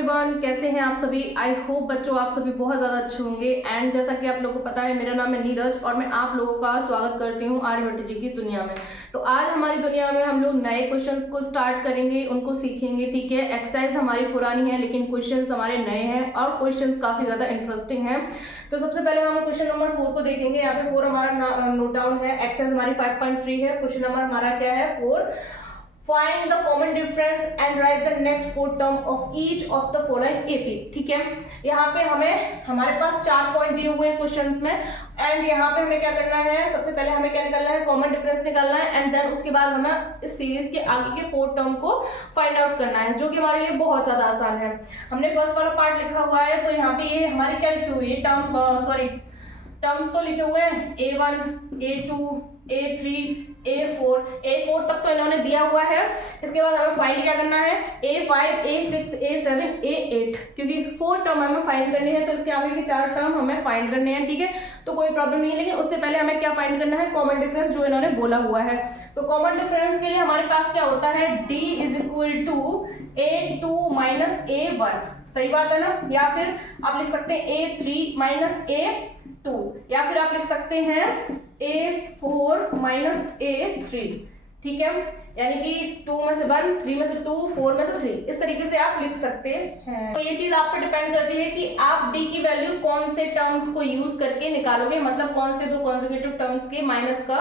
Everyone, कैसे हैं आप सभी। आई होप बच्चों आप सभी बहुत ज़्यादा अच्छे होंगे। एंड जैसा कि आप लोगों को पता है, मेरा नाम है नीरज और मैं आप लोगों का स्वागत करती हूँ आर्यभट्ट जी की दुनिया में। तो आज हमारी दुनिया में हम लोग नए क्वेश्चंस को स्टार्ट करेंगे, उनको सीखेंगे। ठीक है, एक्सरसाइज हमारी पुरानी है लेकिन क्वेश्चंस हमारे नए हैं और क्वेश्चंस काफ़ी ज़्यादा इंटरेस्टिंग हैं। तो सबसे पहले हम क्वेश्चन नंबर 4 को देखेंगे। यहाँ पे 4 हमारा नोट डाउन है। एक्सरसाइज हमारी 5.3 है। क्वेश्चन नंबर हमारा क्या है? 4। Find the common difference and write the next four term of each of the following AP। ठीक है, यहाँ पे हमारे पास 4 पॉइंट दिए हुए हैं क्वेश्चंस में। एंड यहाँ पे हमें क्या करना है? सबसे पहले हमें क्या निकालना है? कॉमन डिफरेंस निकालना है। एंड देन उसके बाद हमें इस सीरीज के आगे के 4 टर्म को फाइंड आउट करना है, जो कि हमारे लिए बहुत ज्यादा आसान है। हमने फर्स्ट वाला पार्ट लिखा हुआ है, तो यहाँ पे ये हमारी क्या लिखी हुई है? टर्म्स तो लिखे हुए हैं A1, A2, A3, A4 तक तो इन्होंने दिया हुआ है। इसके बाद हमें फाइंड क्या करना है? A5, A6, A7, A8, क्योंकि 4 टर्म हमें फाइंड करनी है, तो इसके आगे के 4 टर्म हमें फाइंड करने हैं। ठीक है, तो कोई प्रॉब्लम नहीं है, लेकिन उससे पहले हमें क्या फाइंड करना है? कॉमन डिफरेंस, जो इन्होंने बोला हुआ है। तो कॉमन डिफरेंस के लिए हमारे पास क्या होता है? D = A2 - A1। सही बात है ना? या फिर आप लिख सकते हैं A3 - A2, या फिर आप लिख सकते हैं A4 - A3। ठीक है, यानी कि 2 में से 1, 3 में से 2, 4 में से 3, इस तरीके से आप लिख सकते हैं। तो ये चीज आप पर डिपेंड करती है कि आप D की वैल्यू कौन से टर्म्स को यूज करके निकालोगे, मतलब कौन से 2 कॉन्सेक्यूटिव टर्म्स के माइनस का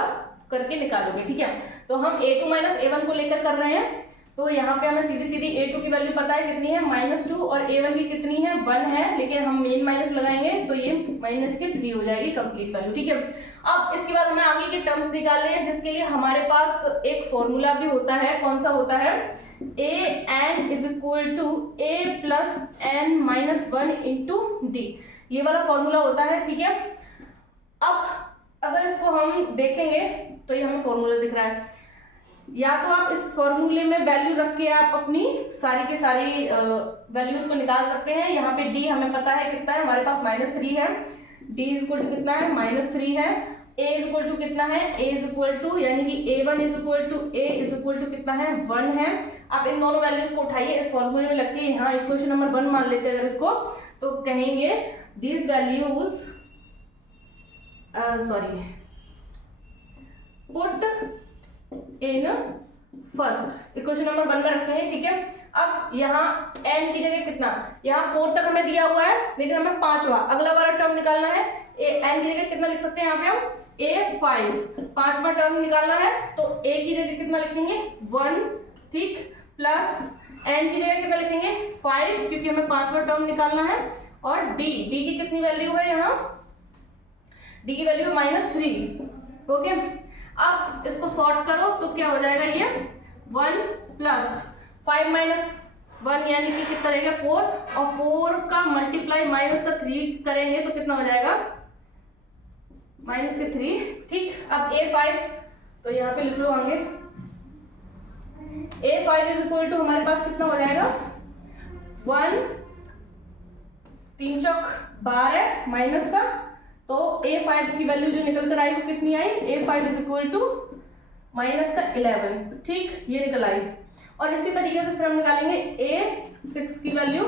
करके निकालोगे। ठीक है, तो हम A2 - A1 को लेकर कर रहे हैं। तो यहाँ पे हमें सीधी सीधी A2 की वैल्यू पता है कितनी है? -2, और A1 की कितनी है? 1 है, लेकिन हम मेन माइनस लगाएंगे तो ये -3 हो जाएगी कंप्लीट वैल्यू। ठीक है, अब इसके बाद हमें आगे के टर्म्स निकालने हैं, जिसके लिए हमारे पास एक फॉर्मूला भी होता है। कौन सा होता है? AN = A + N - 1 × D, ये वाला फॉर्मूला होता है। ठीक है, अब अगर इसको हम देखेंगे तो ये हमें फॉर्मूला दिख रहा है। या तो आप इस फॉर्मूले में वैल्यू रख के आप अपनी सारी की सारी वैल्यूज को निकाल सकते हैं। यहाँ पे D हमें पता है कितना है, हमारे पास -3 है। D = कितना है? -3 है। A = कितना है? A = यानी कि A1 = A कितना है? 1 है। आप इन दोनों वैल्यूज को उठाइए, इस फॉर्मूले में रखिए। यहाँ इक्वेशन नंबर 1 मान लेते हैं अगर इसको, तो कहेंगे these values put in first equation number 1 में रखेंगे। ठीक है, अब यहाँ n की जगह कितना? यहाँ 4 तक हमें दिया हुआ है, लेकिन हमें 5वां अगला वाला टर्म निकालना है। n की जगह कितना लिख सकते हैं? यहाँ पे हम A5 5वां टर्म निकालना है, तो a की जगह कितना लिखेंगे? 1। ठीक, प्लस n की जगह कितना लिखेंगे? 5, क्योंकि हमें 5वां टर्म निकालना है। और d की कितनी वैल्यू है? यहाँ d की वैल्यू -3। ओके, अब इसको सॉर्ट करो तो क्या हो जाएगा? ये 1 + 5 - 1 यानी कि कितना रहेगा? 4, और 4 का मल्टीप्लाई -3 करेंगे तो कितना हो जाएगा? -3। ठीक, अब A5 तो यहाँ पे लिख लो आगे। A5 = हमारे पास कितना हो जाएगा? 1 3 चौक 12 माइनस का, तो A5 की वैल्यू जो निकल कर आई वो कितनी आई? A5 = -11। ठीक, ये निकल आई। और इसी तरीके से फिर हम निकालेंगे A6 की वैल्यू।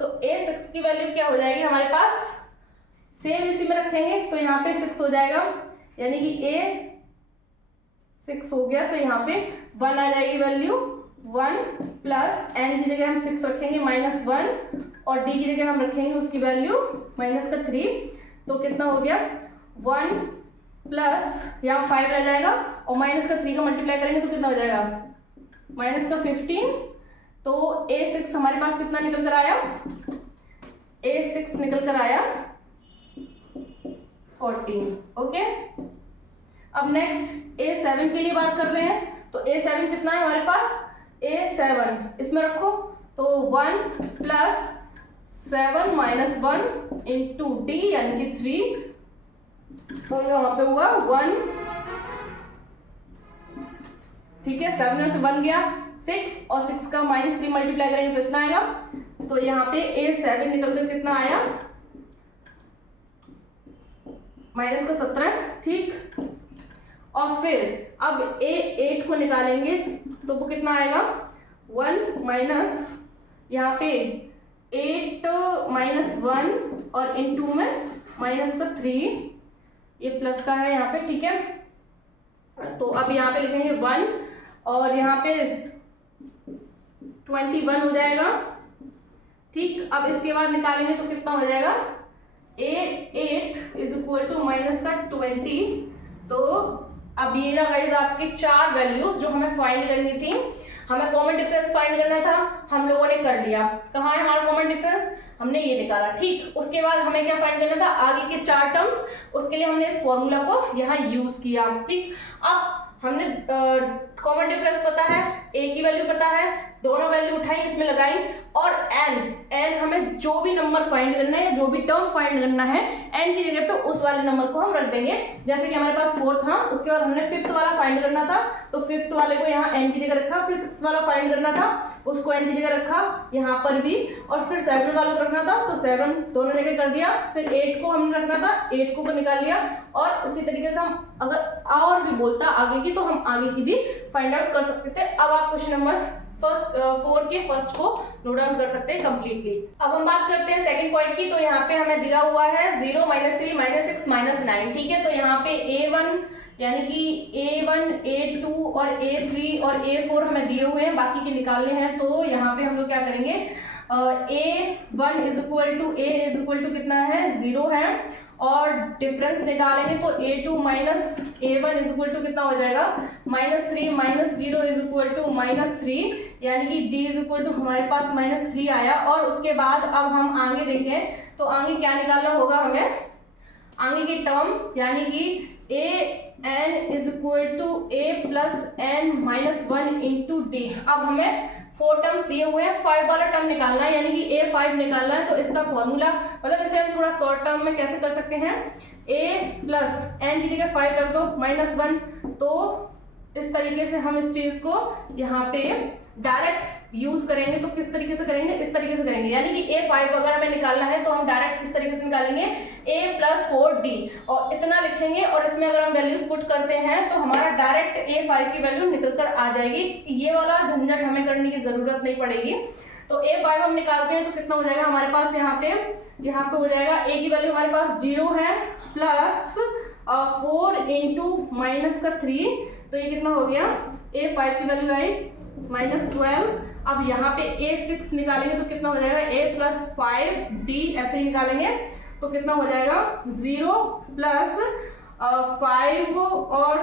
तो A6 की वैल्यू क्या हो जाएगी हमारे पास? सेम इसी में रखेंगे तो यहाँ पे 6 हो जाएगा, यानी कि A6 हो गया। तो यहाँ पे 1 आ जाएगी वैल्यू। 1 + n की जगह हम 6 रखेंगे -1, और d की जगह हम रखेंगे उसकी वैल्यू -3। तो कितना हो गया? 1 + यहाँ 5 रह जाएगा, और -3 का मल्टीप्लाई करेंगे तो कितना हो जाएगा? -15। तो A6 हमारे पास कितना निकल कर आया? A6 निकल कर आया 14। ओके, अब नेक्स्ट A7 के लिए बात कर रहे हैं। तो A7 कितना है हमारे पास? A7 इसमें रखो, तो 1 + 7 - 1 × D यानी कि 3, तो यहाँ पे हुआ 1। ठीक है, 7 में से 1 गया 6, और 6 का -3 मल्टीप्लाई करेंगे तो कितना आएगा? तो यहाँ पे A7 निकल कर कितना आया? -17। ठीक, और फिर अब A8 को निकालेंगे तो वो कितना आएगा? 1 - यहाँ पे 8 माइनस 1 और इन 2 में माइनस का 3, ये प्लस का है यहाँ पे, ठीक है। तो अब यहाँ पे लिखेंगे 1 और यहाँ पे 21 हो जाएगा, ठीक। अब इसके बाद निकालेंगे तो कितना हो जाएगा, 8 इज इक्वल टू माइनस का 20। तो अब ये रहा गाइस आपके 4 वैल्यूज जो हमें फाइंड करनी थी। हमें कॉमन डिफरेंस फाइंड करना था, हम लोगों ने कर लिया। कहाँ है हमारा कॉमन डिफरेंस, हमने ये निकाला, ठीक। उसके बाद हमें क्या फाइंड करना था, आगे के 4 टर्म्स, उसके लिए हमने इस फॉर्मूला को यहाँ यूज किया, ठीक। अब हमने कॉमन डिफरेंस पता है, ए की वैल्यू पता है, दोनों वैल्यू उठाई इसमें लगाई, और एन हमें जो भी नंबर फाइंड करना है या जो भी टर्म फाइंड करना है, एन की जगह पे उस वाले नंबर को हम रख देंगे। जैसे कि हमारे पास 4 था, उसके बाद हमने 5th वाला फाइंड करना था, तो 5th वाले को यहाँ एन की जगह रखा, फिर 6th वाला फाइंड करना था, उसको एन की जगह रखा यहाँ पर भी, और फिर 7 वाला को रखना था, तो 7 दोनों जगह कर दिया, फिर 8 को हमने रखना था, 8 को निकाल लिया। और उसी तरीके से हम अगर और भी बोलता आगे की, तो हम आगे की भी फाइंड आउट कर सकते थे। अब आप क्वेश्चन नंबर 4 के फर्स्ट को नोट डाउन कर सकते हैं कंप्लीटली। अब हम बात करते हैं सेकंड पॉइंट की। तो यहाँ पे हमें दिया हुआ है 0, -3, -6, -9, ठीक है। तो यहाँ पे A1 यानी कि A1, A2 और A3 और A4 हमें दिए हुए हैं, बाकी के निकालने हैं। तो यहाँ पे हम लोग क्या करेंगे, A1 is equal to A is equal to कितना है, 0 है, और डिफरेंस निकालेंगे तो A2 minus A1 is equal to कितना हो जाएगा, -3 माइनस 0 इज इक्वल टू -3, यानी कि D इज इक्वल टू हमारे पास -3 आया। और उसके बाद अब हम आगे देखें तो आगे क्या निकालना होगा हमें, आगे की टर्म यानी कि AN is equal to A plus N minus 1 into D। अब हमें 4 टर्म्स दिए हुए हैं, 5 वाला टर्म निकालना है, यानी कि A5 निकालना है। तो इसका फॉर्मूला मतलब इसे हम थोड़ा शॉर्ट टर्म में कैसे कर सकते हैं, A प्लस N की जगह 5 रख दो, -1। तो इस तरीके से हम इस चीज को यहाँ पे डायरेक्ट यूज करेंगे। तो किस तरीके से करेंगे, इस तरीके से करेंगे, यानी कि A5 अगर हमें निकालना है तो हम डायरेक्ट किस तरीके से निकालेंगे, A प्लस 4D और इतना लिखेंगे, और इसमें अगर हम वैल्यूज पुट करते हैं तो हमारा डायरेक्ट A5 की वैल्यू निकल कर आ जाएगी। ये वाला झंझट हमें करने की जरूरत नहीं पड़ेगी। तो A5 हम निकालते हैं तो कितना हो जाएगा हमारे पास, यहाँ पे हो जाएगा A की वैल्यू हमारे पास 0 है, प्लस 4 इंटू माइनस का 3, तो ये कितना हो गया, A5 की वैल्यू आई -12। अब यहाँ पे A6 निकालेंगे तो कितना हो जाएगा, A प्लस 5D ऐसे ही निकालेंगे तो कितना हो जाएगा, 0 प्लस 5 और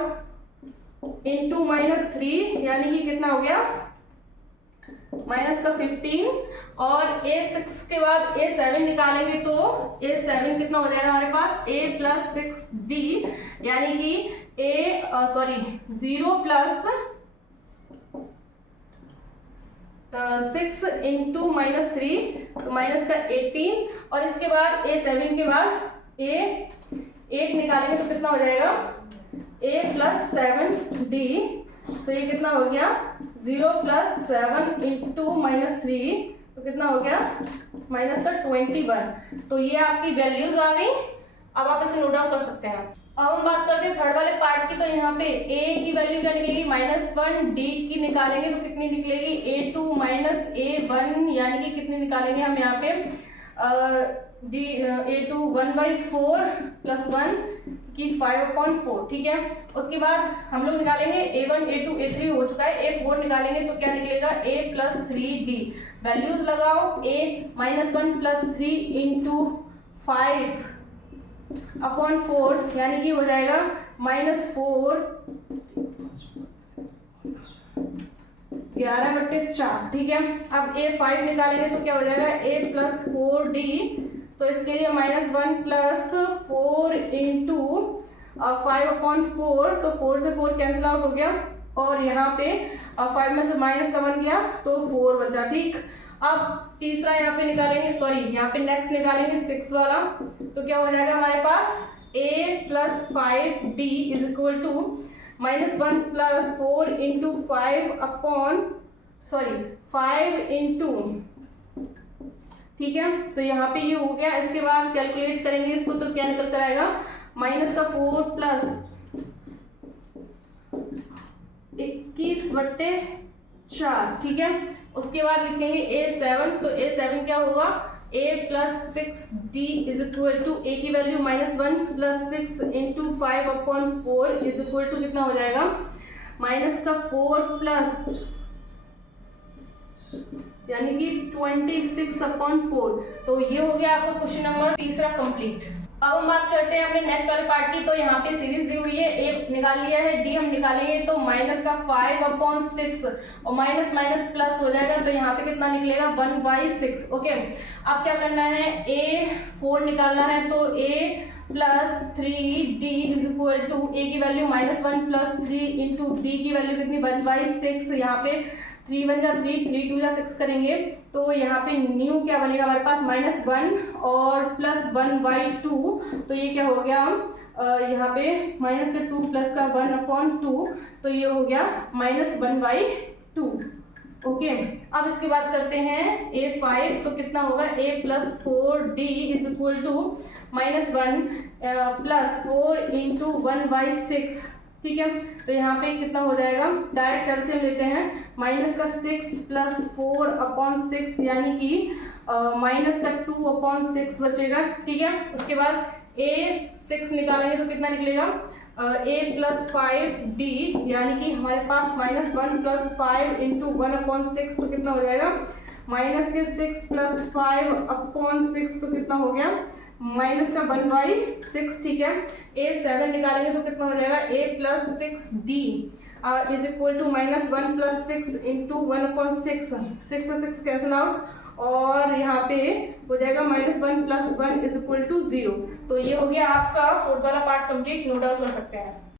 इंटू -3, यानी कि कितना हो गया, माइनस का 15। और A6 के बाद A7 निकालेंगे तो A7 कितना हो जाएगा हमारे पास, A प्लस 6D, यानी कि 0 प्लस 6 इंटू -3, तो माइनस का 18। और इसके बाद A7 के बाद A8 निकालेंगे तो कितना हो जाएगा, A प्लस 7D, तो ये कितना हो गया, 0 प्लस 7 इंटू -3, तो कितना हो गया, माइनस का 21। तो ये आपकी वैल्यूज आ गई। अब आप इसे नोट डाउन कर सकते हैं। अब हम बात करते हैं थर्ड वाले पार्ट की। तो यहाँ पे A की वैल्यू क्या निकलेगी, -1, D की निकालेंगे तो कितनी निकलेगी, A2 माइनस A1, यानी कि कितनी निकालेंगे हम यहाँ पे, A2 1/4 प्लस 1 की 5/4, ठीक है। उसके बाद हम लोग निकालेंगे A1, A2, A3 हो चुका है, A4 निकालेंगे तो क्या निकलेगा, A प्लस 3D। वैल्यूज लगाओ, A -1 प्लस 3 इंटू 5/4, यानी कि हो जाएगा -4 11/4, ठीक है। अब A5 निकालेंगे तो क्या हो जाएगा, A प्लस 4D, तो इसके लिए -1 प्लस 4 इंटू 5/4, तो 4 से 4 कैंसिल आउट हो गया, और यहाँ पे 5 में से माइनस का 1 गया तो 4 बचा, ठीक। अब तीसरा यहाँ पे निकालेंगे, यहाँ पे नेक्स्ट निकालेंगे 6 वाला, तो क्या हो जाएगा हमारे पास, A plus 5D is equal to -1 plus 4 into 5 into, ठीक है। तो यहाँ पे ये हो गया। इसके बाद कैलकुलेट करेंगे इसको तो क्या निकल कर आएगा, -4 प्लस 21/4, ठीक है। उसके बाद लिखेंगे A7, तो A7 क्या होगा, a plus 6d is equal to a की value -1 plus 6 into 5/4 is equal to कितना हो जाएगा, माइनस का 4 प्लस यानी कि 26/4। तो ये हो गया आपका क्वेश्चन नंबर तीसरा कंप्लीट। अब हम बात करते हैं अपने नेक्स्ट वाले पार्ट की। तो यहाँ पे सीरीज दी हुई है, a निकाल लिया है, d हम निकालेंगे तो माइनस का 5/6 और माइनस माइनस प्लस हो जाएगा, तो यहाँ पे कितना निकलेगा 1/6। ओके, अब क्या करना है, a4 निकालना है, तो a plus 3d is equal to a की वैल्यू -1 प्लस 3 इंटू d की वैल्यू कितनी 1/6। यहाँ पे 3 1 जा 3, 3 2 जा 6 करेंगे, तो यहाँ पे न्यू क्या बनेगा हमारे पास -1 और प्लस 1/2, तो ये क्या हो गया, यहाँ पे माइनस का 2 प्लस का 1/2, तो ये हो गया -1/2। ओके, अब इसके बाद करते हैं A5, तो कितना होगा, a plus 4d is equal to -1 plus 4 into 1/6। ठीक है, तो यहाँ पे कितना हो जाएगा, डायरेक्ट एलसीएम लेते हैं, माइनस का 6 प्लस 4/6 यानी कि माइनस का 2/6 बचेगा। ठीक है, उसके बाद A6 निकालेंगे तो कितना निकलेगा, a प्लस 5d यानी कि हमारे पास -1 प्लस 5 इंटू 1/6, तो कितना हो जाएगा, माइनस के 6 प्लस 5/6, तो कितना हो गया, माइनस का 1/6। ठीक है, A7 निकालेंगे तो कितना हो जाएगा, a plus 6d is equal to -1 plus 6 into 1/6, 6 से 6 कैंसिल आउट, और यहाँ पे हो जाएगा -1 प्लस 1 इज इक्वल टू 0। तो ये हो गया आपका फोर्थ वाला पार्ट कंप्लीट, नोट डाउन कर सकते हैं।